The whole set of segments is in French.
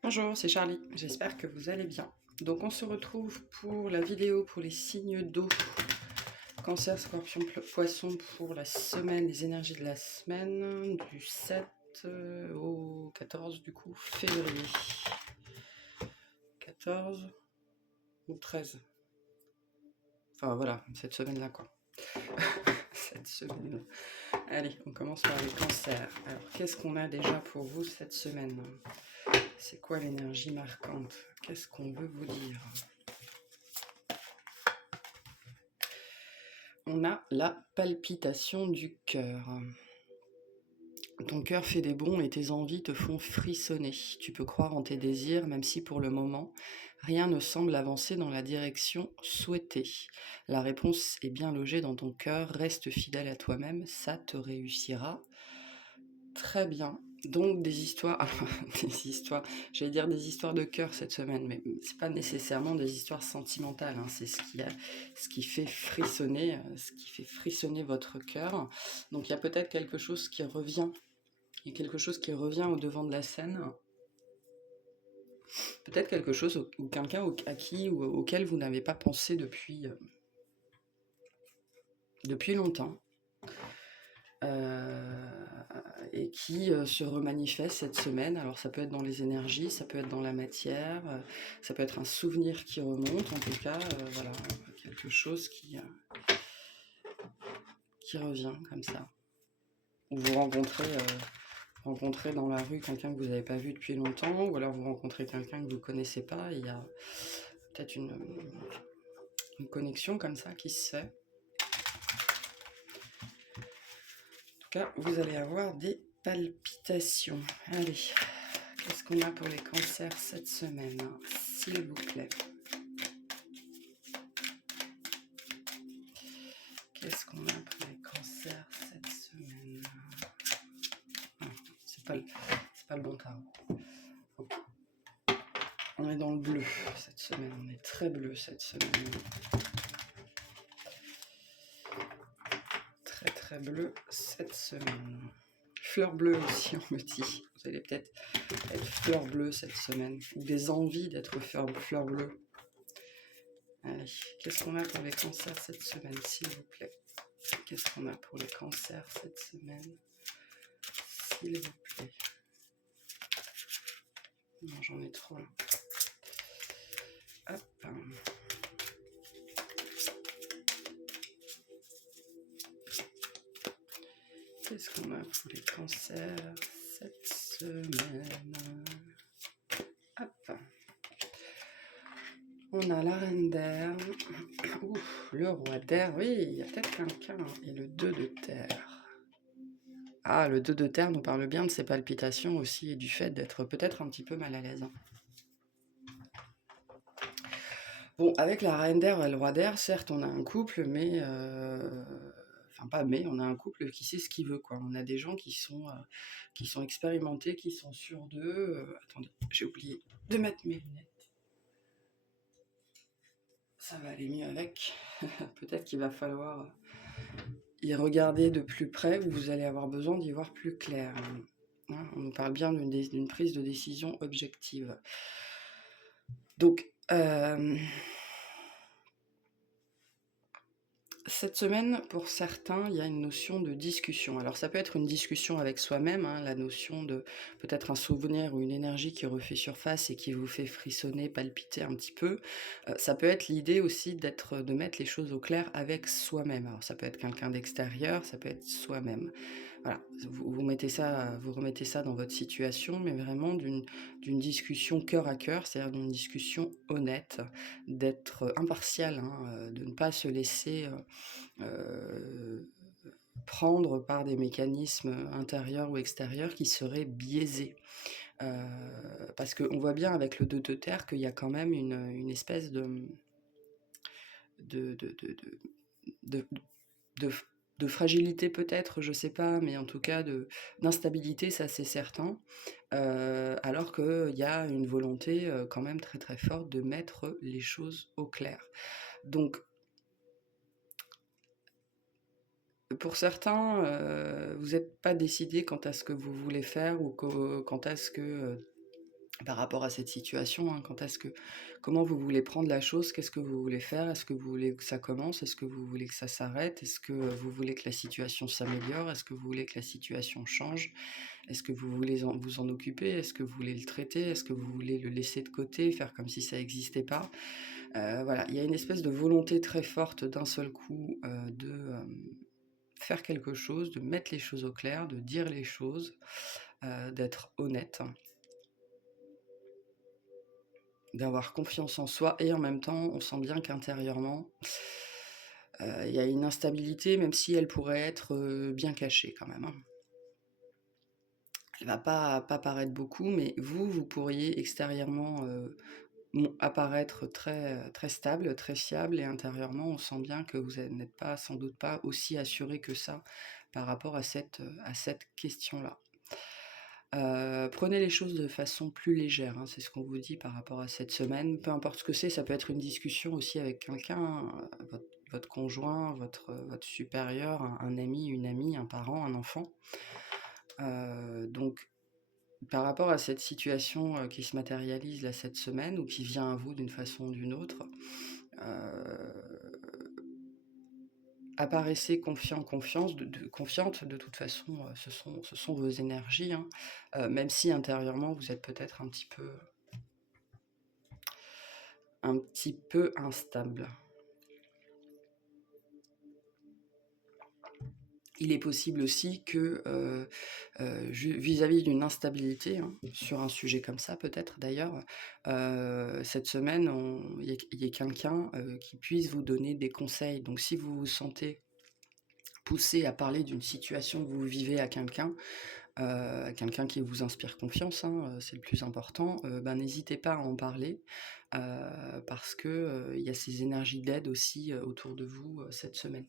Bonjour, c'est Charlie, j'espère que vous allez bien. Donc on se retrouve pour la vidéo pour les signes d'eau, Cancer, Scorpion, Poisson pour la semaine, les énergies de la semaine du 7 au 14 du coup février. 14 ou 13. Enfin voilà, cette semaine-là quoi. Cette semaine. Allez, on commence par les cancers. Alors qu'est-ce qu'on a déjà pour vous cette semaine? C'est quoi l'énergie marquante? Qu'est-ce qu'on veut vous dire? On a la palpitation du cœur. Ton cœur fait des bonds et tes envies te font frissonner. Tu peux croire en tes désirs, même si pour le moment, rien ne semble avancer dans la direction souhaitée. La réponse est bien logée dans ton cœur. Reste fidèle à toi-même, ça te réussira très bien. Donc des histoires, j'allais dire des histoires de cœur cette semaine, mais c'est pas nécessairement des histoires sentimentales, hein, c'est ce qui fait frissonner votre cœur. Donc il y a peut-être quelque chose qui revient, au devant de la scène, peut-être quelque chose ou quelqu'un à qui ou auquel vous n'avez pas pensé depuis longtemps. Et qui se remanifeste cette semaine. Alors ça peut être dans les énergies, ça peut être dans la matière, ça peut être un souvenir qui remonte, en tout cas, voilà, quelque chose qui revient comme ça. Ou vous rencontrez dans la rue quelqu'un que vous n'avez pas vu depuis longtemps, ou alors vous rencontrez quelqu'un que vous ne connaissez pas, et il y a peut-être une connexion comme ça qui se fait. En tout cas, vous allez avoir des palpitations. Allez, qu'est-ce qu'on a pour les cancers cette semaine, s'il vous plaît? Qu'est-ce qu'on a pour les cancers cette semaine? C'est pas le bon tarot. On est dans le bleu cette semaine, on est très bleu cette semaine. Très très bleu cette semaine. Fleur bleue aussi, on me dit. Vous allez peut-être être fleur bleue cette semaine, ou des envies d'être fleur bleue. Allez, qu'est-ce qu'on a pour les cancers cette semaine, s'il vous plaît? Qu'est-ce qu'on a pour les cancers cette semaine, s'il vous plaît? Non, j'en ai trop là. Hop. Qu'est-ce qu'on a pour les cancers cette semaine? Hop. On a la reine d'air. Le roi d'air. Oui, il y a peut-être quelqu'un. Et le 2 de terre. Ah, le 2 de terre nous parle bien de ses palpitations aussi et du fait d'être peut-être un petit peu mal à l'aise. Bon, avec la reine d'air et le roi d'air, certes, on a un couple, mais... Enfin, pas mais, on a un couple qui sait ce qu'il veut, quoi. On a des gens qui sont expérimentés, qui sont sûrs d'eux. Attendez, j'ai oublié de mettre mes lunettes. Ça va aller mieux avec. Peut-être qu'il va falloir y regarder de plus près, ou vous allez avoir besoin d'y voir plus clair. Hein, on nous parle bien d'une prise de décision objective. Donc, cette semaine, pour certains, il y a une notion de discussion. Alors ça peut être une discussion avec soi-même, hein, la notion de peut-être un souvenir ou une énergie qui refait surface et qui vous fait frissonner, palpiter un petit peu. Ça peut être l'idée aussi de mettre les choses au clair avec soi-même. Alors ça peut être quelqu'un d'extérieur, ça peut être soi-même. Voilà, vous remettez ça dans votre situation, mais vraiment d'une discussion cœur à cœur, c'est-à-dire d'une discussion honnête, d'être impartial, hein, de ne pas se laisser prendre par des mécanismes intérieurs ou extérieurs qui seraient biaisés. Parce qu'on voit bien avec le 2 de terre qu'il y a quand même une espèce de, de, de, de, de, de fragilité peut-être, je sais pas, mais en tout cas d'instabilité, ça c'est certain, alors qu'il y a une volonté quand même très très forte de mettre les choses au clair. Donc pour certains, vous n'êtes pas décidé quant à ce que vous voulez faire ou quant à ce que par rapport à cette situation, hein. Comment vous voulez prendre la chose? Qu'est-ce que vous voulez faire? Est-ce que vous voulez que ça commence? Est-ce que vous voulez que ça s'arrête? Est-ce que vous voulez que la situation s'améliore? Est-ce que vous voulez que la situation change? Est-ce que vous voulez vous en occuper? Est-ce que vous voulez le traiter? Est-ce que vous voulez le laisser de côté, faire comme si ça n'existait pas? Voilà, il y a une espèce de volonté très forte d'un seul coup, de faire quelque chose, de mettre les choses au clair, de dire les choses, d'être honnête, d'avoir confiance en soi, et en même temps, on sent bien qu'intérieurement, il y a une instabilité, même si elle pourrait être, bien cachée quand même, hein. Elle va pas paraître beaucoup, mais vous pourriez extérieurement, apparaître très, très stable, très fiable, et intérieurement, on sent bien que vous n'êtes pas, sans doute pas aussi assuré que ça par rapport à cette question-là. Prenez les choses de façon plus légère, hein, c'est ce qu'on vous dit par rapport à cette semaine. Peu importe ce que c'est, ça peut être une discussion aussi avec quelqu'un, votre conjoint, votre supérieur, un ami, une amie, un parent, un enfant. Donc par rapport à cette situation, qui se matérialise là cette semaine, ou qui vient à vous d'une façon ou d'une autre, heu, apparaissez confiante. De toute façon, ce sont vos énergies, hein, même si intérieurement vous êtes peut-être un petit peu instable. Il est possible aussi que, vis-à-vis d'une instabilité, hein, sur un sujet comme ça peut-être d'ailleurs, cette semaine, il y ait quelqu'un, qui puisse vous donner des conseils. Donc si vous vous sentez poussé à parler d'une situation que vous vivez à quelqu'un qui vous inspire confiance, hein, c'est le plus important, ben, n'hésitez pas à en parler, parce que, il y a ces énergies d'aide aussi, autour de vous, cette semaine.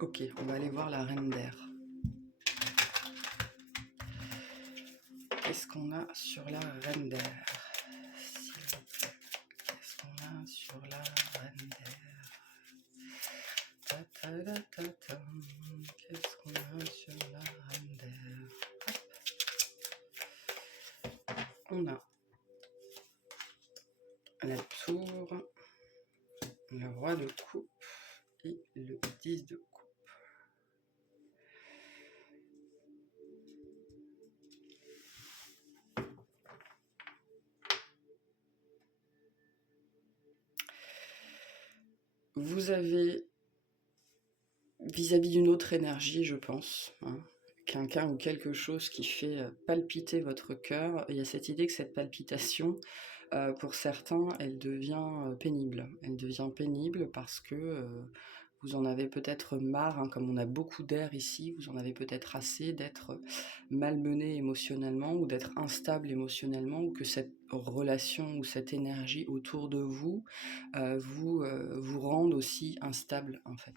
Ok, on va aller voir la reine d'air. Qu'est-ce qu'on a sur la reine d'air? S'il vous plaît. Qu'est-ce qu'on a sur la reine d'air? Ta-ta-da-ta-ta. Qu'est-ce qu'on a sur la reine d'air? On a la tour, le roi de coupe et le 10 de coupe. Vous avez, vis-à-vis d'une autre énergie, je pense, hein, quelqu'un ou quelque chose qui fait palpiter votre cœur. Il y a cette idée que cette palpitation, pour certains, elle devient pénible. Elle devient pénible parce que vous en avez peut-être marre, hein, comme on a beaucoup d'air ici, vous en avez peut-être assez d'être malmené émotionnellement, ou d'être instable émotionnellement, ou que cette relation ou cette énergie autour de vous vous rende aussi instable en fait.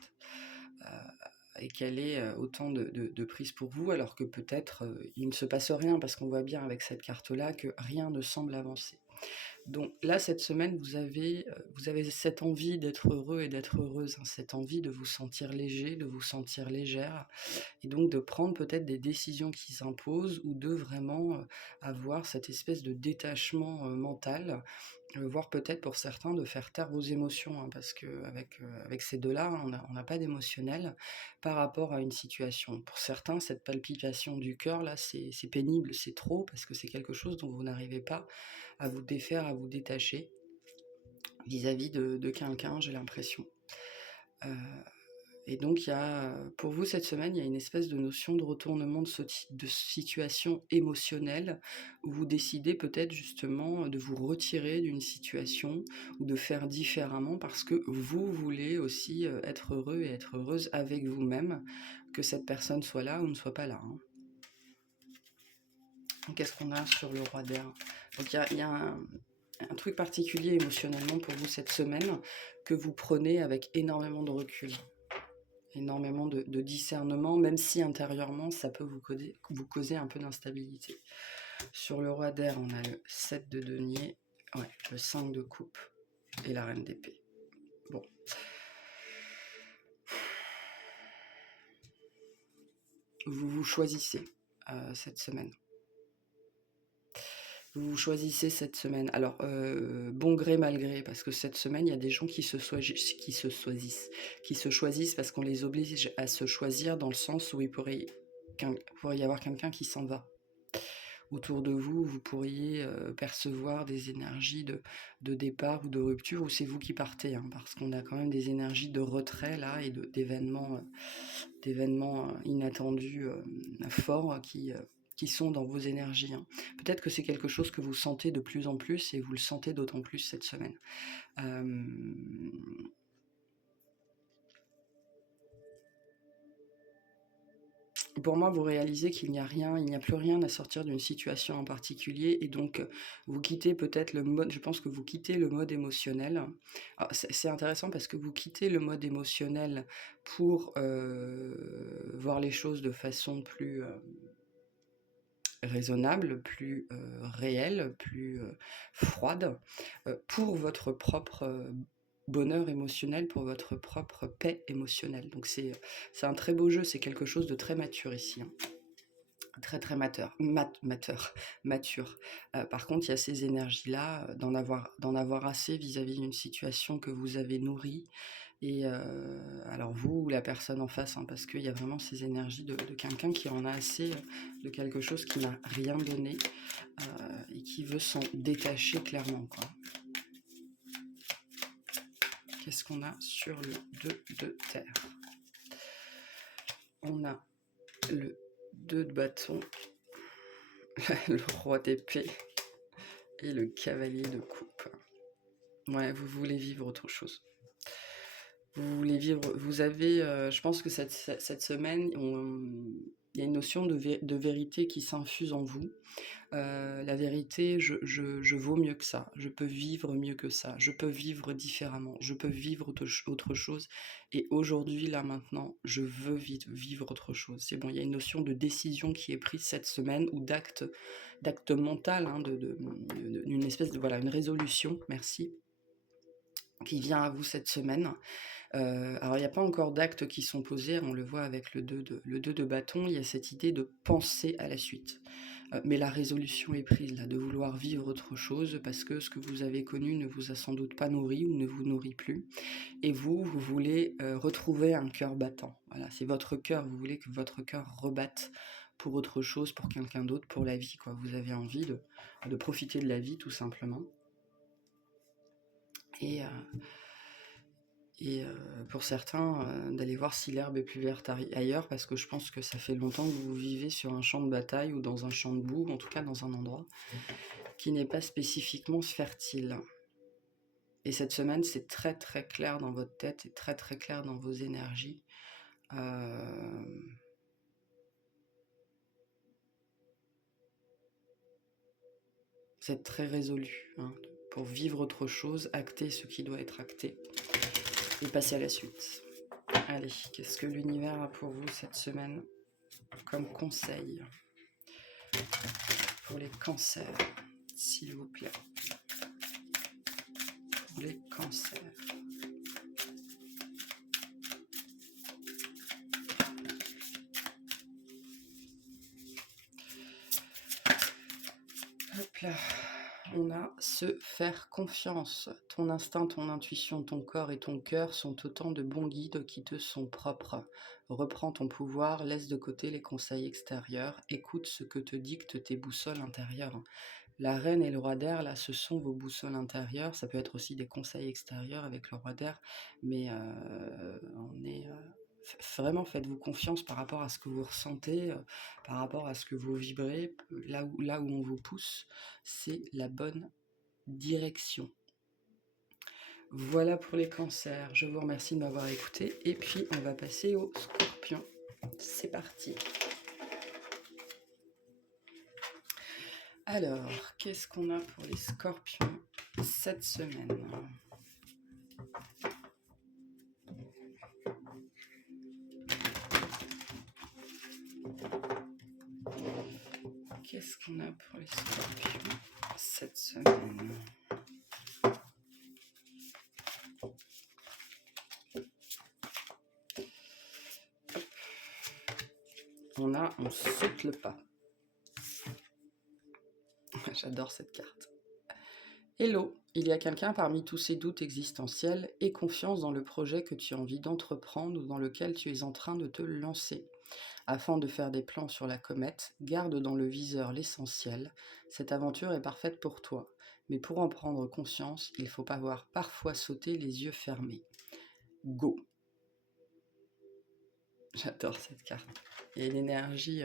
Et qu'elle ait autant de prise pour vous, alors que peut-être il ne se passe rien, parce qu'on voit bien avec cette carte-là que rien ne semble avancer. Donc là, cette semaine, vous avez cette envie d'être heureux et d'être heureuse, hein, cette envie de vous sentir léger, de vous sentir légère, et donc de prendre peut-être des décisions qui s'imposent, ou de vraiment avoir cette espèce de détachement mental, voire peut-être pour certains de faire taire vos émotions, hein, parce qu'avec avec ces deux-là, hein, on n'a pas d'émotionnel par rapport à une situation. Pour certains, cette palpitation du cœur, là, c'est pénible, c'est trop, parce que c'est quelque chose dont vous n'arrivez pas à vous défaire, à vous détacher vis-à-vis de quelqu'un, j'ai l'impression. Euh, et donc, pour vous, cette semaine, il y a une espèce de notion de retournement de situation émotionnelle, où vous décidez peut-être justement de vous retirer d'une situation, ou de faire différemment, parce que vous voulez aussi être heureux et être heureuse avec vous-même, que cette personne soit là ou ne soit pas là, hein. Qu'est-ce qu'on a sur le roi d'air? Donc il y a un truc particulier émotionnellement pour vous cette semaine, que vous prenez avec énormément de recul, énormément de discernement, même si intérieurement ça peut vous causer un peu d'instabilité. Sur le roi d'air, on a le 7 de denier, ouais, le 5 de coupe et la reine d'épée. Bon. Vous choisissez cette semaine. Vous choisissez cette semaine. Alors, bon gré, mal gré, parce que cette semaine, il y a des gens qui se choisissent parce qu'on les oblige à se choisir dans le sens où pourrait y avoir quelqu'un qui s'en va. Autour de vous, vous pourriez percevoir des énergies de départ ou de rupture, ou c'est vous qui partez, hein, parce qu'on a quand même des énergies de retrait là et d'événements inattendus forts qui sont dans vos énergies, hein. Peut-être que c'est quelque chose que vous sentez de plus en plus et vous le sentez d'autant plus cette semaine. Euh, Pour moi, vous réalisez qu'il n'y a rien, il n'y a plus rien à sortir d'une situation en particulier, et donc vous quittez peut-être le mode, je pense que vous quittez le mode émotionnel. Alors, c'est intéressant parce que vous quittez le mode émotionnel pour voir les choses de façon plus raisonnable, plus réelle, plus froide, pour votre propre bonheur émotionnel, pour votre propre paix émotionnelle. Donc c'est un très beau jeu, c'est quelque chose de très mature ici, hein. Très très mature. Par contre, il y a ces énergies-là, d'en avoir assez vis-à-vis d'une situation que vous avez nourrie. Et alors vous ou la personne en face, hein, parce qu'il y a vraiment ces énergies de quelqu'un qui en a assez de quelque chose qui n'a rien donné et qui veut s'en détacher clairement, quoi. Qu'est-ce qu'on a sur le 2 de terre? On a le 2 de bâton, le roi d'épée et le cavalier de coupe. Ouais, vous voulez vivre autre chose. Vous voulez vivre, vous avez, je pense que cette semaine, il y a une notion de vérité qui s'infuse en vous. La vérité, je vaux mieux que ça, je peux vivre mieux que ça, je peux vivre différemment, je peux vivre autre chose. Et aujourd'hui, là maintenant, je veux vivre autre chose. C'est bon, il y a une notion de décision qui est prise cette semaine, ou d'acte mental, hein, d'une espèce de, voilà, une résolution, merci, qui vient à vous cette semaine. Alors il n'y a pas encore d'actes qui sont posés, on le voit avec le 2 de bâton, il y a cette idée de penser à la suite. Mais la résolution est prise là, de vouloir vivre autre chose, parce que ce que vous avez connu ne vous a sans doute pas nourri ou ne vous nourrit plus. Et vous voulez retrouver un cœur battant. Voilà, c'est votre cœur, vous voulez que votre cœur rebatte pour autre chose, pour quelqu'un d'autre, pour la vie, quoi. Vous avez envie de profiter de la vie, tout simplement. Et pour certains, d'aller voir si l'herbe est plus verte ailleurs, parce que je pense que ça fait longtemps que vous vivez sur un champ de bataille ou dans un champ de boue, en tout cas dans un endroit qui n'est pas spécifiquement fertile. Et cette semaine, c'est très très clair dans votre tête et très très clair dans vos énergies. Vous êtes très résolu, hein, pour vivre autre chose, acter ce qui doit être acté et passer à la suite. Allez, qu'est-ce que l'univers a pour vous cette semaine comme conseil pour les cancers, s'il vous plaît? Pour les cancers. Hop là. On a se faire confiance. Ton instinct, ton intuition, ton corps et ton cœur sont autant de bons guides qui te sont propres. Reprends ton pouvoir, laisse de côté les conseils extérieurs, écoute ce que te dictent tes boussoles intérieures. La reine et le roi d'air, là, ce sont vos boussoles intérieures. Ça peut être aussi des conseils extérieurs avec le roi d'air, mais on est... Vraiment, faites-vous confiance par rapport à ce que vous ressentez, par rapport à ce que vous vibrez, là où on vous pousse, c'est la bonne direction. Voilà pour les cancers. Je vous remercie de m'avoir écouté. Et puis, on va passer aux scorpions. C'est parti. Alors, qu'est-ce qu'on a pour les scorpions cette semaine ? Qu'est-ce qu'on a pour les scorpions cette semaine ? On saute le pas. J'adore cette carte. Hello, il y a quelqu'un parmi tous ces doutes existentiels et confiance dans le projet que tu as envie d'entreprendre ou dans lequel tu es en train de te lancer. Afin de faire des plans sur la comète, garde dans le viseur l'essentiel. Cette aventure est parfaite pour toi. Mais pour en prendre conscience, il faut parfois sauter les yeux fermés. Go. J'adore cette carte. Il y a une énergie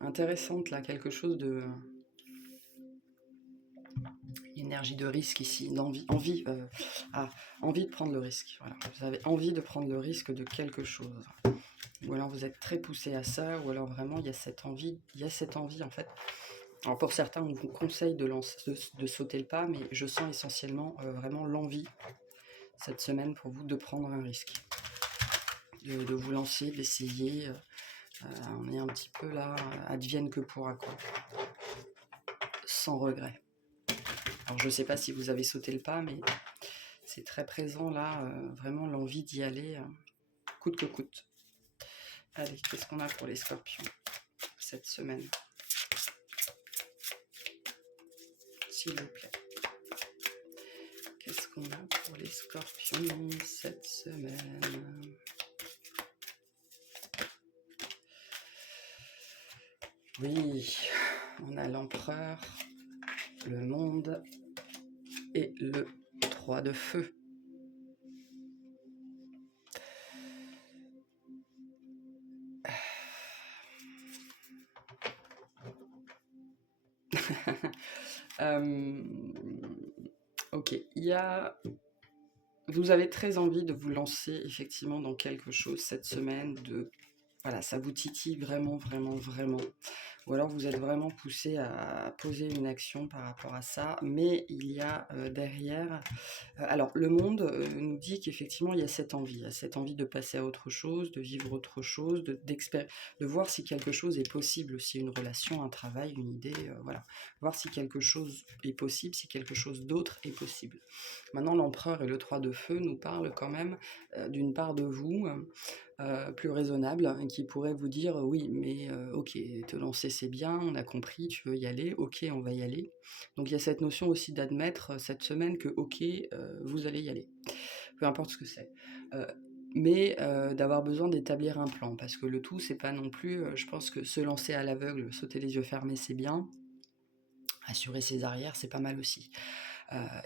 intéressante là, quelque chose de... Une énergie de risque ici, envie de prendre le risque. Voilà. Vous avez envie de prendre le risque de quelque chose. Ou alors vous êtes très poussé à ça, ou alors vraiment il y a cette envie en fait. Alors pour certains, on vous conseille de sauter le pas, mais je sens essentiellement vraiment l'envie cette semaine pour vous de prendre un risque, de vous lancer, d'essayer. On est un petit peu là, advienne que pourra quoi, sans regret. Alors je ne sais pas si vous avez sauté le pas, mais c'est très présent là, vraiment l'envie d'y aller, coûte que coûte. Allez, qu'est-ce qu'on a pour les scorpions cette semaine? S'il vous plaît. Qu'est-ce qu'on a pour les scorpions cette semaine? Oui, on a l'empereur, le monde et le 3 de feu. Ok, vous avez très envie de vous lancer effectivement dans quelque chose cette semaine, voilà, ça vous titille vraiment, vraiment, vraiment. Ou alors vous êtes vraiment poussé à poser une action par rapport à ça, mais il y a derrière... alors, le monde nous dit qu'effectivement, il y a cette envie de passer à autre chose, de vivre autre chose, de voir si quelque chose est possible, si une relation, un travail, une idée, voilà. Voir si quelque chose est possible, si quelque chose d'autre est possible. Maintenant, l'empereur et le 3 de feu nous parlent quand même d'une part de vous... plus raisonnable, qui pourrait vous dire oui mais ok, te lancer c'est bien, on a compris, tu veux y aller, ok on va y aller. Donc il y a cette notion aussi d'admettre cette semaine que ok, vous allez y aller, peu importe ce que c'est. Mais d'avoir besoin d'établir un plan, parce que le tout c'est pas non plus, je pense que se lancer à l'aveugle, sauter les yeux fermés c'est bien, assurer ses arrières c'est pas mal aussi.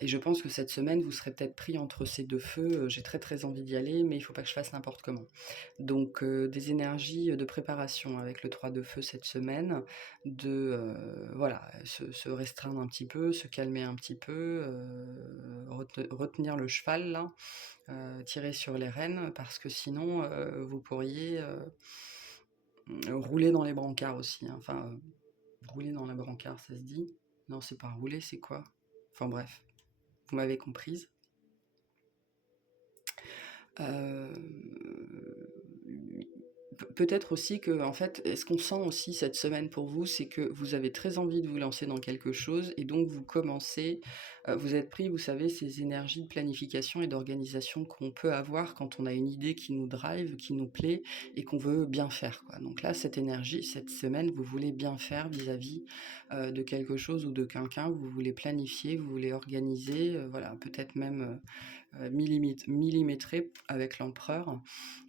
Et je pense que cette semaine, vous serez peut-être pris entre ces deux feux. J'ai très très envie d'y aller, mais il ne faut pas que je fasse n'importe comment. Donc des énergies de préparation avec le 3 de feu cette semaine, voilà, se restreindre un petit peu, se calmer un petit peu, retenir le cheval là, tirer sur les rênes, parce que sinon vous pourriez rouler dans les brancards aussi, hein. Enfin, rouler dans les brancards, ça se dit? Non, c'est pas rouler, c'est quoi? Enfin bref, vous m'avez comprise. Peut-être aussi que, en fait, ce qu'on sent aussi cette semaine pour vous, c'est que vous avez très envie de vous lancer dans quelque chose et donc vous commencez, vous êtes pris, vous savez, ces énergies de planification et d'organisation qu'on peut avoir quand on a une idée qui nous drive, qui nous plaît et qu'on veut bien faire, quoi. Donc là, cette énergie, cette semaine, vous voulez bien faire vis-à-vis de quelque chose ou de quelqu'un, vous voulez planifier, vous voulez organiser, voilà, peut-être même millimétré avec l'empereur,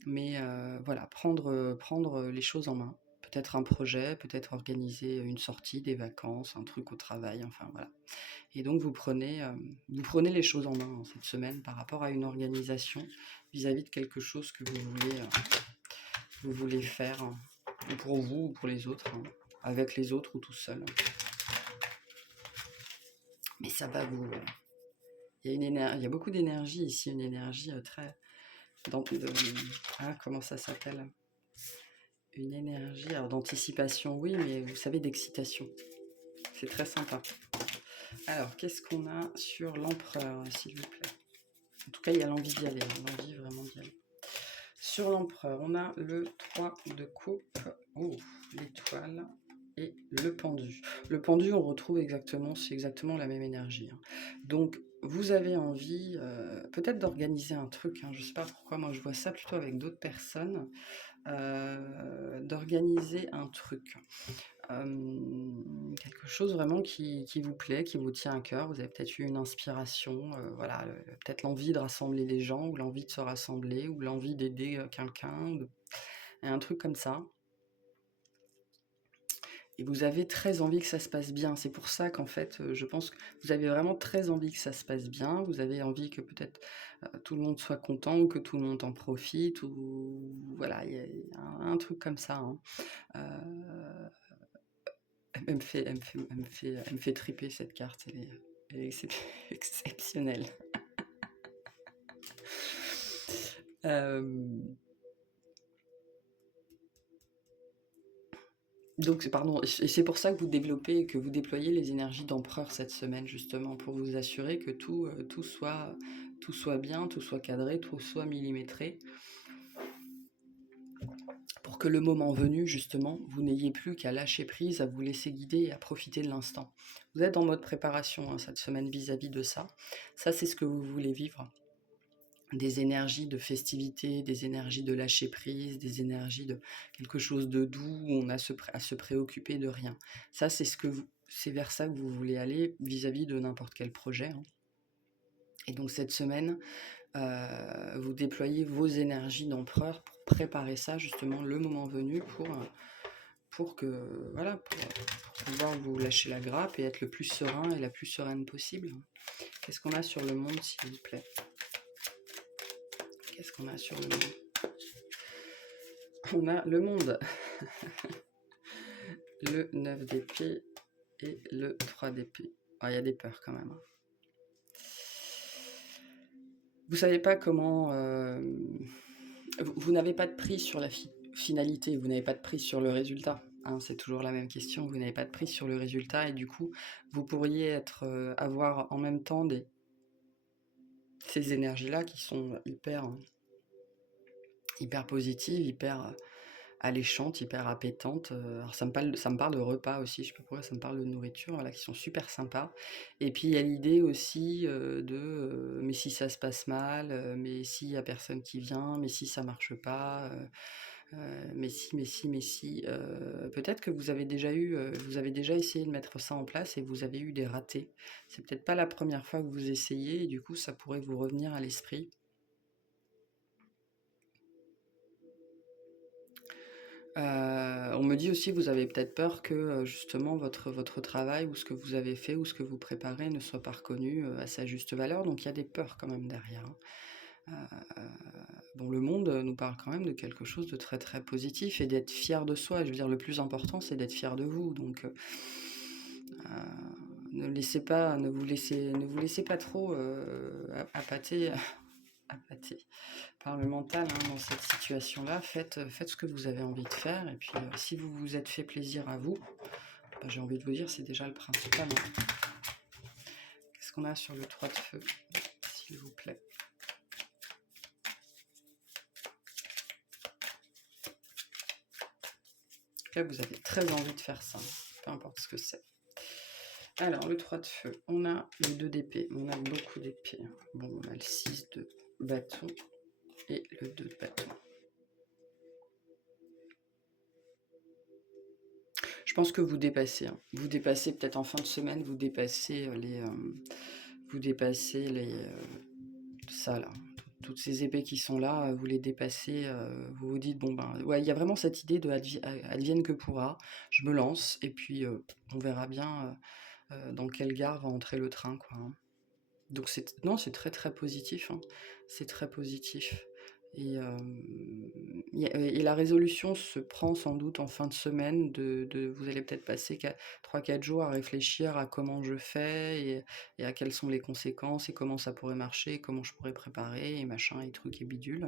mais voilà, prendre les choses en main. Peut-être un projet, peut-être organiser une sortie, des vacances, un truc au travail, enfin voilà. Et donc vous prenez les choses en main, hein, cette semaine par rapport à une organisation vis-à-vis de quelque chose que vous voulez faire, hein, ou pour vous ou pour les autres, hein, avec les autres ou tout seul. Mais ça va vous... il y a beaucoup d'énergie ici, une énergie très... comment ça s'appelle? Une énergie, alors d'anticipation, oui, mais vous savez, d'excitation. C'est très sympa. Alors, qu'est-ce qu'on a sur l'empereur, s'il vous plaît? En tout cas, il y a l'envie d'y aller, hein, l'envie vraiment d'y aller. Sur l'empereur, on a le 3 de coupe, l'étoile et le pendu. Le pendu, on retrouve c'est exactement la même énergie, hein. Donc, vous avez envie peut-être d'organiser un truc, hein, je ne sais pas pourquoi, moi je vois ça plutôt avec d'autres personnes, d'organiser un truc. quelque chose vraiment qui vous plaît, qui vous tient à cœur. Vous avez peut-être eu une inspiration, voilà, peut-être l'envie de rassembler des gens ou l'envie de se rassembler ou l'envie d'aider, quelqu'un, de un truc comme ça. Et vous avez très envie que ça se passe bien. C'est pour ça qu'en fait, je pense que vous avez vraiment très envie que ça se passe bien. Vous avez envie que peut-être, tout le monde soit content ou que tout le monde en profite ou voilà, il y a un truc comme ça, hein. Heu, elle me fait triper cette carte, elle est exceptionnelle. Hem Donc pardon, et c'est pour ça que que vous déployez les énergies d'empereur cette semaine justement, pour vous assurer que tout soit bien, tout soit cadré, tout soit millimétré, pour que le moment venu justement, vous n'ayez plus qu'à lâcher prise, à vous laisser guider et à profiter de l'instant. Vous êtes en mode préparation, hein, cette semaine vis-à-vis de ça. Ça, c'est ce que vous voulez vivre. Des énergies de festivité, des énergies de lâcher prise, des énergies de quelque chose de doux où on a à se préoccuper de rien. Ça, c'est vers ça que vous voulez aller vis-à-vis de n'importe quel projet, hein. Et donc cette semaine, vous déployez vos énergies d'empereur pour préparer ça justement le moment venu pour que voilà, pour pouvoir vous lâcher la grappe et être le plus serein et la plus sereine possible. Qu'est-ce qu'on a sur le monde, s'il vous plaît? Qu'est-ce qu'on a sur le monde? On a le monde, le 9 d'épée et le 3 d'épée. Ah, il y a des peurs quand même, hein. Vous savez pas comment... vous n'avez pas de prise sur la finalité, vous n'avez pas de prise sur le résultat, hein, c'est toujours la même question, vous n'avez pas de prise sur le résultat et du coup, vous pourriez avoir en même temps ces énergies-là qui sont hyper positives, hyper alléchantes, hyper appétantes. Alors ça me parle de repas aussi, je sais pas pourquoi ça me parle de nourriture, voilà, qui sont super sympas. Et puis il y a l'idée aussi mais si ça se passe mal, mais s'il y a personne qui vient, mais si ça marche pas, mais si, peut-être que vous avez déjà essayé de mettre ça en place et vous avez eu des ratés. C'est peut-être pas la première fois que vous essayez et du coup ça pourrait vous revenir à l'esprit. On me dit aussi que vous avez peut-être peur que, justement votre travail ou ce que vous avez fait ou ce que vous préparez ne soit pas reconnu, à sa juste valeur, donc il y a des peurs quand même derrière, hein. Bon, le monde, nous parle quand même de quelque chose de très, très positif et d'être fier de soi. Je veux dire, le plus important, c'est d'être fier de vous, donc ne vous laissez pas trop, appâter appâter par le mental, hein, dans cette situation-là. Faites ce que vous avez envie de faire et puis, si vous vous êtes fait plaisir à vous, bah, j'ai envie de vous dire, c'est déjà le principal, hein. Qu'est-ce qu'on a sur le 3 de feu, s'il vous plaît? Là, vous avez très envie de faire ça, hein, peu importe ce que c'est. Alors, le 3 de feu, on a le 2 d'épée, on a beaucoup d'épée, hein. Bon, on a le 6 de bâton et le 2 de bâton. Je pense que vous dépassez, hein. Vous dépassez peut-être en fin de semaine, vous dépassez ça là, toutes ces épées qui sont là, vous les dépassez, vous vous dites: «Bon ben» ouais, il y a vraiment cette idée de advienne que pourra. Je me lance et puis, on verra bien, dans quelle gare va entrer le train, quoi, hein. Donc non, c'est très, très positif, hein. C'est très positif et et la résolution se prend sans doute en fin de semaine vous allez peut-être passer 3-4 jours à réfléchir à comment je fais et à quelles sont les conséquences et comment ça pourrait marcher et comment je pourrais préparer et machin et trucs et bidules.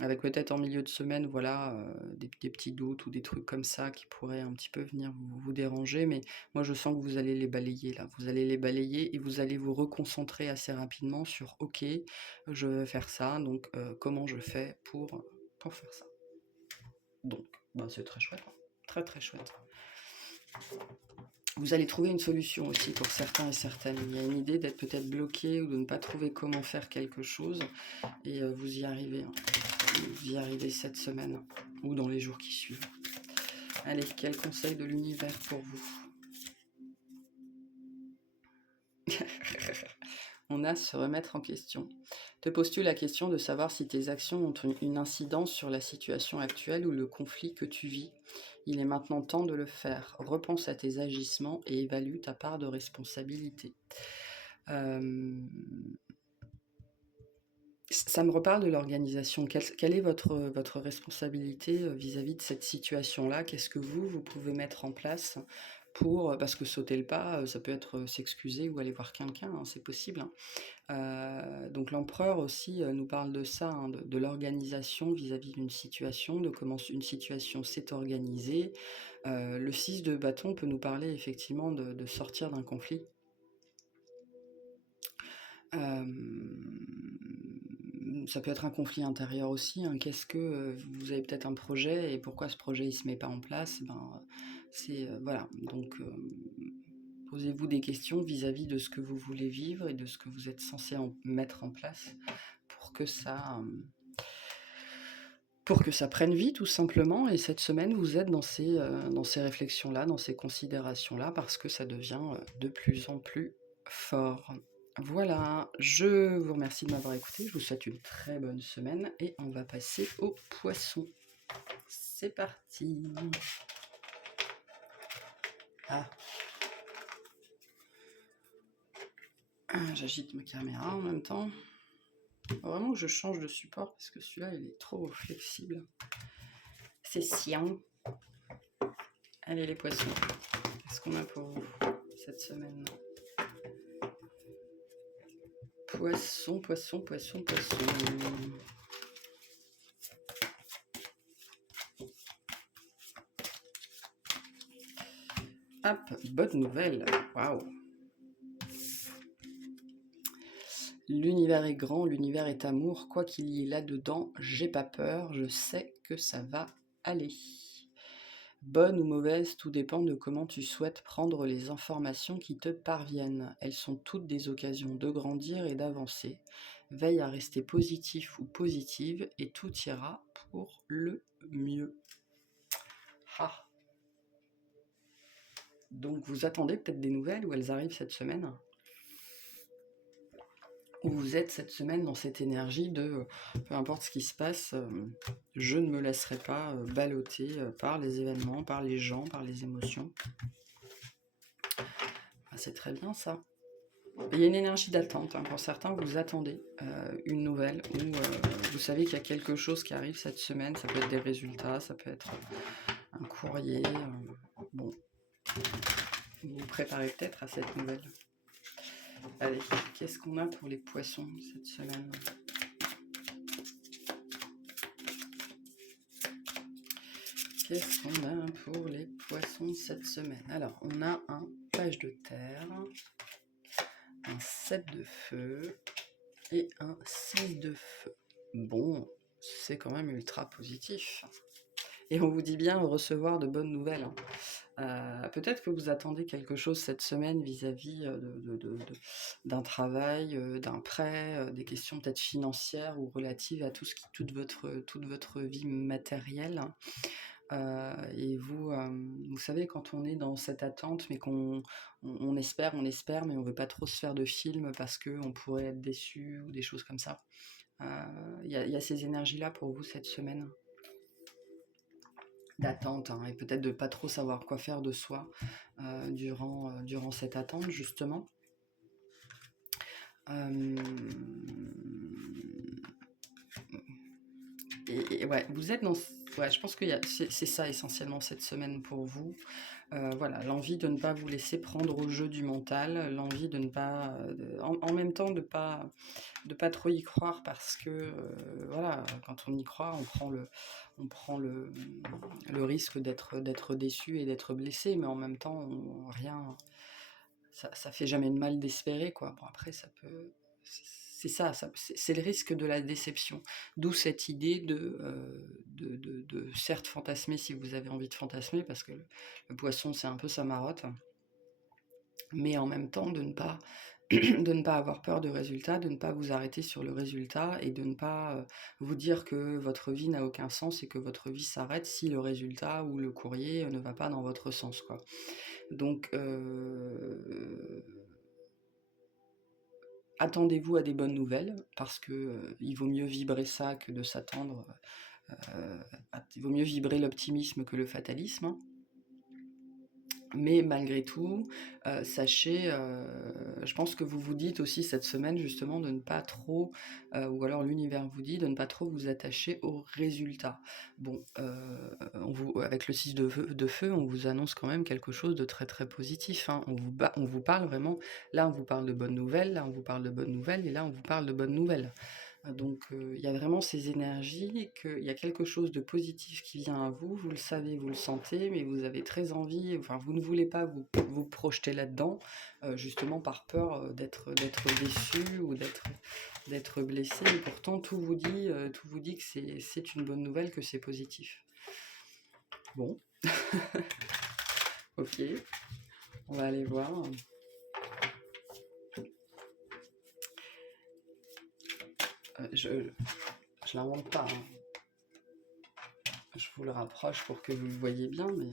Avec peut-être en milieu de semaine, voilà, des petits doutes ou des trucs comme ça qui pourraient un petit peu venir vous déranger, mais moi je sens que vous allez les balayer là. Vous allez les balayer et vous allez vous reconcentrer assez rapidement sur: «OK, je veux faire ça, donc comment je fais pour faire ça?» Donc, bah, c'est très chouette, hein. Très, très chouette. Vous allez trouver une solution aussi pour certains et certaines. Il y a une idée d'être peut-être bloqué ou de ne pas trouver comment faire quelque chose et vous y arrivez, hein. Vous y arrivez cette semaine ou dans les jours qui suivent. Allez, quel conseil de l'univers pour vous? On a se remettre en question. Te poses-tu la question de savoir si tes actions ont une incidence sur la situation actuelle ou le conflit que tu vis? Il est maintenant temps de le faire. Repense à tes agissements et évalue ta part de responsabilité. Euh, Ça me reparle de l'organisation. Quelle est votre responsabilité vis-à-vis de cette situation-là? Qu'est-ce que vous pouvez mettre en place pour... Parce que sauter le pas, ça peut être s'excuser ou aller voir quelqu'un, hein, c'est possible, hein. Donc l'empereur aussi nous parle de ça, hein, de l'organisation vis-à-vis d'une situation, de comment une situation s'est organisée. Le 6 de bâton peut nous parler effectivement de sortir d'un conflit. Ça peut être un conflit intérieur aussi, hein. Qu'est-ce que vous avez peut-être un projet et pourquoi ce projet il se met pas en place? C'est voilà. Donc posez-vous des questions vis-à-vis de ce que vous voulez vivre et de ce que vous êtes censé mettre en place pour que ça prenne vie tout simplement. Et cette semaine, vous êtes dans ces réflexions-là, dans ces considérations-là, parce que ça devient de plus en plus fort. Voilà, je vous remercie de m'avoir écouté, je vous souhaite une très bonne semaine et on va passer aux poissons. C'est parti. J'agite ma caméra en même temps. Faut vraiment que je change de support parce que celui-là il est trop flexible. C'est chiant. Allez les poissons, qu'est-ce qu'on a pour vous cette semaine? Poisson, poisson, poisson, poisson. Hop, bonne nouvelle. Waouh. L'univers est grand, l'univers est amour. Quoi qu'il y ait là-dedans, j'ai pas peur. Je sais que ça va aller. Bonne ou mauvaise, tout dépend de comment tu souhaites prendre les informations qui te parviennent. Elles sont toutes des occasions de grandir et d'avancer. Veille à rester positif ou positive et tout ira pour le mieux. Ah. Donc vous attendez peut-être des nouvelles ou elles arrivent cette semaine? Ou vous êtes cette semaine dans cette énergie de peu importe ce qui se passe, je ne me laisserai pas balloter par les événements, par les gens, par les émotions. Ah, c'est très bien ça. Il y a une énergie d'attente, hein. Pour certains, vous attendez une nouvelle ou vous savez qu'il y a quelque chose qui arrive cette semaine. Ça peut être des résultats, ça peut être un courrier. Bon, vous vous préparez peut-être à cette nouvelle. Allez, qu'est-ce qu'on a pour les poissons cette semaine? Qu'est-ce qu'on a pour les poissons cette semaine? Alors, on a un page de terre, un 7 de feu et un 6 de feu. Bon, c'est quand même ultra positif. Et on vous dit bien recevoir de bonnes nouvelles, hein. Peut-être que vous attendez quelque chose cette semaine vis-à-vis d'un travail, d'un prêt, des questions peut-être financières ou relatives à toute votre vie matérielle. Et vous savez, quand on est dans cette attente, mais on espère, mais on veut pas trop se faire de film parce qu'on pourrait être déçu ou des choses comme ça. Il y a ces énergies-là pour vous cette semaine d'attente, hein, et peut-être de pas trop savoir quoi faire de soi durant cette attente justement. Et ouais, vous êtes dans... Ouais, je pense que c'est ça essentiellement cette semaine pour vous. Voilà, l'envie de ne pas vous laisser prendre au jeu du mental, l'envie de ne pas... en même temps de pas trop y croire parce que, voilà, quand on y croit, on prend le risque d'être déçu et d'être blessé, mais en même temps, rien... Ça fait jamais de mal d'espérer, quoi. Bon, après, ça peut... C'est ça, c'est le risque de la déception. D'où cette idée de certes fantasmer si vous avez envie de fantasmer, parce que le poisson, c'est un peu sa marotte, mais en même temps de ne pas de ne pas avoir peur du résultat, de ne pas vous arrêter sur le résultat et de ne pas vous dire que votre vie n'a aucun sens et que votre vie s'arrête si le résultat ou le courrier ne va pas dans votre sens, quoi. Donc, attendez-vous à des bonnes nouvelles parce que il vaut mieux vibrer ça que de s'attendre. Il vaut mieux vibrer l'optimisme que le fatalisme, hein. Mais malgré tout, sachez, je pense que vous vous dites aussi cette semaine justement de ne pas trop, ou alors l'univers vous dit de ne pas trop vous attacher aux résultats. Bon, avec le 6 de feu, on vous annonce quand même quelque chose de très très positif, hein. On vous parle vraiment, là on vous parle de bonnes nouvelles, là on vous parle de bonnes nouvelles, et là on vous parle de bonnes nouvelles. Donc il y a vraiment ces énergies, qu'il y a quelque chose de positif qui vient à vous, vous le savez, vous le sentez, mais vous avez très envie, enfin vous ne voulez pas vous projeter là-dedans, justement par peur d'être déçu ou d'être blessé, et pourtant tout vous dit que c'est une bonne nouvelle, que c'est positif. Bon, ok, on va aller voir. Je l'invente pas, hein. Je vous le rapproche pour que vous le voyez bien, mais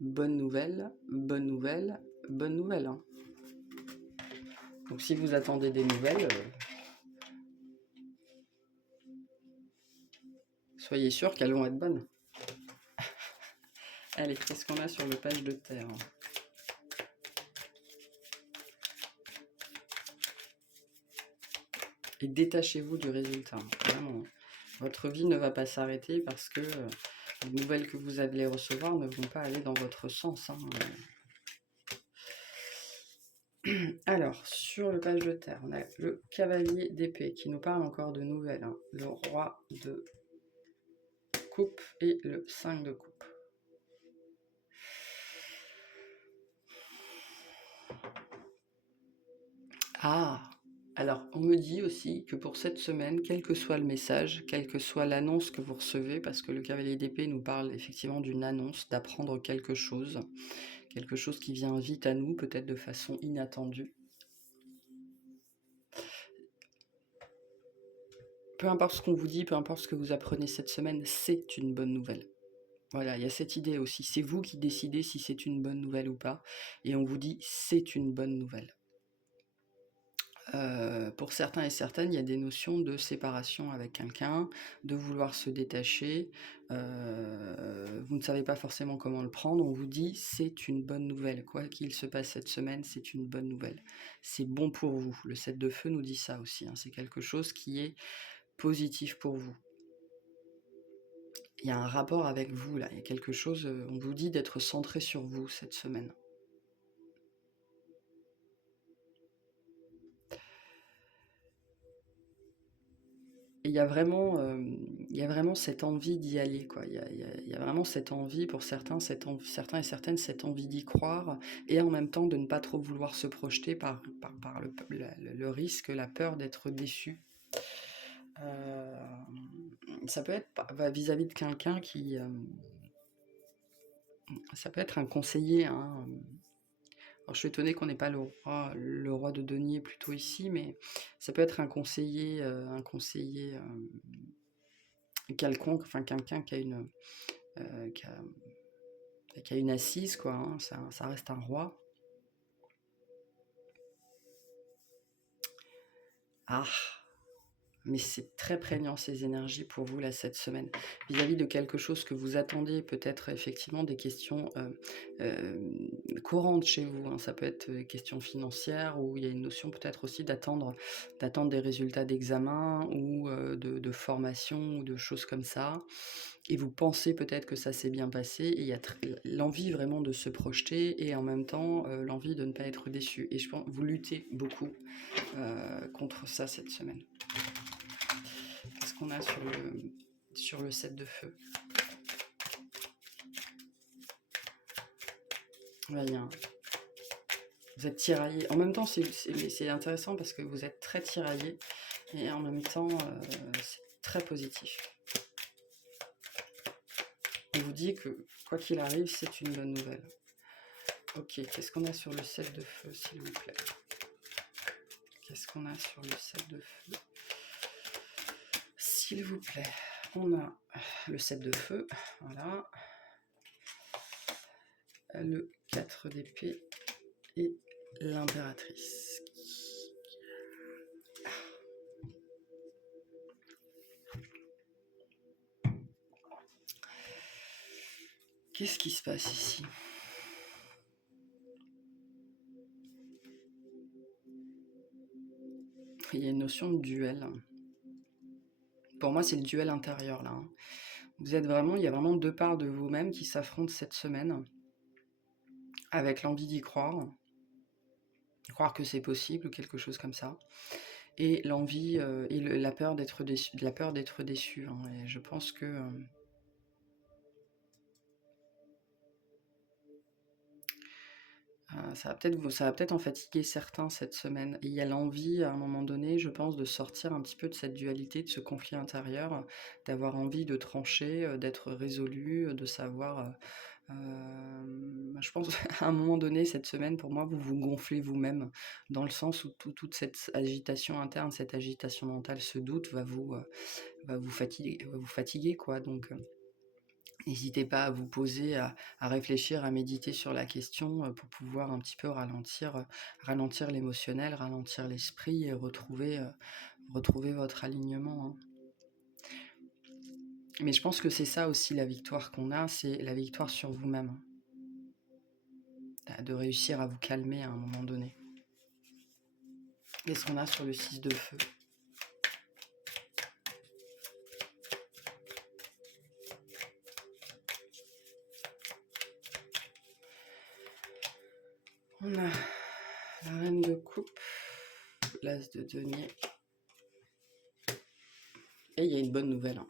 bonne nouvelle, bonne nouvelle, bonne nouvelle, hein. Donc si vous attendez des nouvelles, soyez sûr qu'elles vont être bonnes. Allez, qu'est-ce qu'on a sur le page de terre? Et détachez-vous du résultat. Vraiment. Votre vie ne va pas s'arrêter parce que les nouvelles que vous allez recevoir ne vont pas aller dans votre sens, hein. Alors, sur le page de terre, on a le cavalier d'épée qui nous parle encore de nouvelles, hein. Le roi de coupe et le 5 de coupe. Ah, alors on me dit aussi que pour cette semaine, quel que soit le message, quelle que soit l'annonce que vous recevez, parce que le cavalier d'épée nous parle effectivement d'une annonce, d'apprendre quelque chose qui vient vite à nous, peut-être de façon inattendue. Peu importe ce qu'on vous dit, peu importe ce que vous apprenez cette semaine, c'est une bonne nouvelle. Voilà, il y a cette idée aussi, c'est vous qui décidez si c'est une bonne nouvelle ou pas, et on vous dit c'est une bonne nouvelle. Pour certains et certaines, il y a des notions de séparation avec quelqu'un, de vouloir se détacher, vous ne savez pas forcément comment le prendre, on vous dit c'est une bonne nouvelle, quoi qu'il se passe cette semaine, c'est une bonne nouvelle. C'est bon pour vous. Le 7 de feu nous dit ça aussi, hein, c'est quelque chose qui est positif pour vous. Il y a un rapport avec vous là, il y a quelque chose, on vous dit d'être centré sur vous cette semaine. Et il y a vraiment cette envie d'y aller, quoi. Il y a vraiment cette envie pour certains, certains et certaines, cette envie d'y croire, et en même temps de ne pas trop vouloir se projeter par le risque, la peur d'être déçu. Ça peut être vis-à-vis de quelqu'un qui... ça peut être un conseiller, hein. Alors, je suis étonnée qu'on n'ait pas le roi de denier plutôt ici, mais ça peut être un conseiller quelconque, enfin quelqu'un qui a qui a une assise, quoi, hein, ça reste un roi. Ah, mais c'est très prégnant ces énergies pour vous là cette semaine. Vis-à-vis de quelque chose que vous attendez, peut-être effectivement des questions courantes chez vous, hein. Ça peut être des questions financières, ou il y a une notion peut-être aussi d'attendre des résultats d'examen, ou de formation, ou de choses comme ça. Et vous pensez peut-être que ça s'est bien passé, et il y a l'envie vraiment de se projeter, et en même temps l'envie de ne pas être déçu. Et je pense que vous luttez beaucoup contre ça cette semaine. Qu'est-ce qu'on a sur le 7 de feu? Voilà. Vous êtes tiraillé. En même temps, c'est intéressant parce que vous êtes très tiraillé, et en même temps, c'est très positif. On vous dit que quoi qu'il arrive, c'est une bonne nouvelle. Ok, qu'est-ce qu'on a sur le 7 de feu, s'il vous plaît? Qu'est-ce qu'on a sur le 7 de feu? S'il vous plaît. On a le 7 de feu, voilà. Le 4 d'épée et l'impératrice. Qu'est-ce qui se passe ici? Il y a une notion de duel. Pour moi, c'est le duel intérieur, là. Hein. Vous êtes vraiment, il y a vraiment deux parts de vous-même qui s'affrontent cette semaine, avec l'envie d'y croire que c'est possible ou quelque chose comme ça, et l'envie et la peur d'être déçu, la peur d'être déçu. Hein. Et je pense que ça va peut-être en fatiguer certains cette semaine. Et il y a l'envie, à un moment donné, je pense, de sortir un petit peu de cette dualité, de ce conflit intérieur, d'avoir envie de trancher, d'être résolu, de savoir. Je pense à un moment donné, cette semaine, pour moi, vous vous gonflez vous-même, dans le sens où toute cette agitation interne, cette agitation mentale, ce doute va vous fatiguer, quoi. Donc, n'hésitez pas à vous poser, à réfléchir, à méditer sur la question pour pouvoir un petit peu ralentir l'émotionnel, ralentir l'esprit et retrouver votre alignement. Hein. Mais je pense que c'est ça aussi la victoire qu'on a, c'est la victoire sur vous-même. De réussir à vous calmer à un moment donné. Qu'est-ce qu'on a sur le 6 de feu? On a la reine de coupe, l'as de denier. Et il y a une bonne nouvelle. Hein.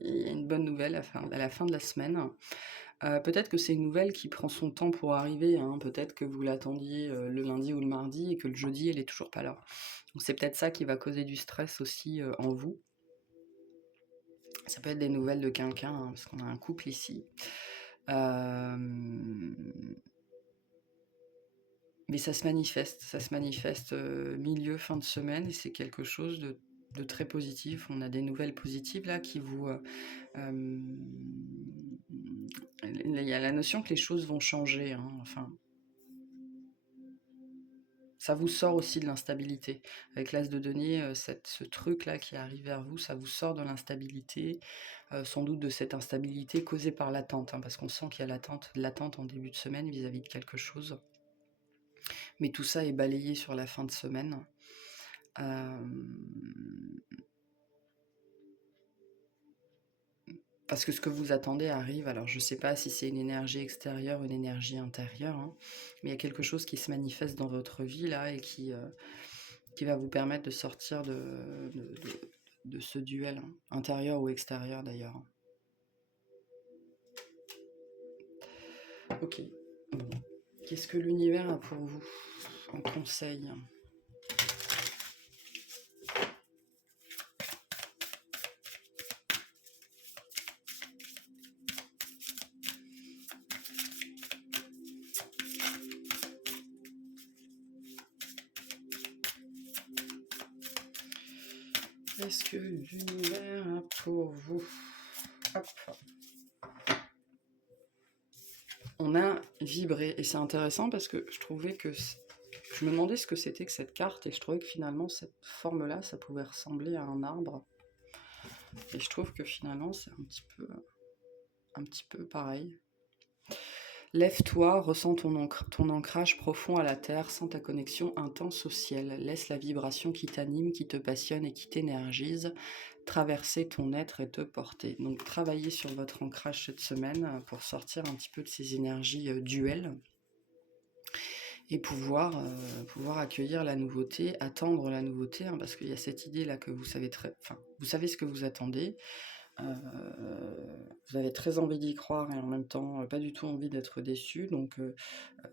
Il y a une bonne nouvelle à la fin de la semaine. Peut-être que c'est une nouvelle qui prend son temps pour arriver. Hein. Peut-être que vous l'attendiez le lundi ou le mardi et que le jeudi, elle est toujours pas là. Donc c'est peut-être ça qui va causer du stress aussi en vous. Ça peut être des nouvelles de quelqu'un, hein, parce qu'on a un couple ici. Mais ça se manifeste milieu, fin de semaine, et c'est quelque chose de très positif. On a des nouvelles positives là qui vous... il y a la notion que les choses vont changer, hein, enfin... Ça vous sort aussi de l'instabilité. Avec l'as de denier, ce truc-là qui arrive vers vous, ça vous sort de l'instabilité, sans doute de cette instabilité causée par l'attente, hein, parce qu'on sent qu'il y a l'attente en début de semaine vis-à-vis de quelque chose. Mais tout ça est balayé sur la fin de semaine. Parce que ce que vous attendez arrive. Alors je ne sais pas si c'est une énergie extérieure, une énergie intérieure, hein, mais il y a quelque chose qui se manifeste dans votre vie là et qui va vous permettre de sortir de ce duel, hein, intérieur ou extérieur d'ailleurs. Ok, bon. Qu'est-ce que l'univers a pour vous en conseil? Qu'est-ce que l'univers a pour vous? Hop. On a vibré, et c'est intéressant parce que je trouvais que... Je me demandais ce que c'était que cette carte, et je trouvais que finalement cette forme-là, ça pouvait ressembler à un arbre. Et je trouve que finalement c'est un petit peu pareil. Lève-toi, ressens ton ancrage profond à la terre, sens ta connexion intense au ciel. Laisse la vibration qui t'anime, qui te passionne et qui t'énergise traverser ton être et te porter. Donc travaillez sur votre ancrage cette semaine pour sortir un petit peu de ces énergies duelles et pouvoir accueillir la nouveauté, attendre la nouveauté, hein, parce qu'il y a cette idée là que vous savez vous savez ce que vous attendez. Vous avez très envie d'y croire et en même temps pas du tout envie d'être déçu, donc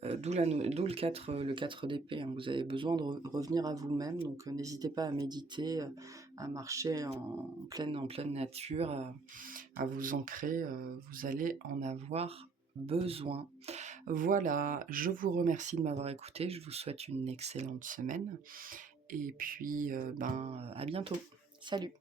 d'où le 4 d'épée, hein. Vous avez besoin de revenir à vous-même, donc n'hésitez pas à méditer, à marcher en pleine nature, à vous ancrer, vous allez en avoir besoin. Voilà, je vous remercie de m'avoir écouté, je vous souhaite une excellente semaine et puis, à bientôt. Salut.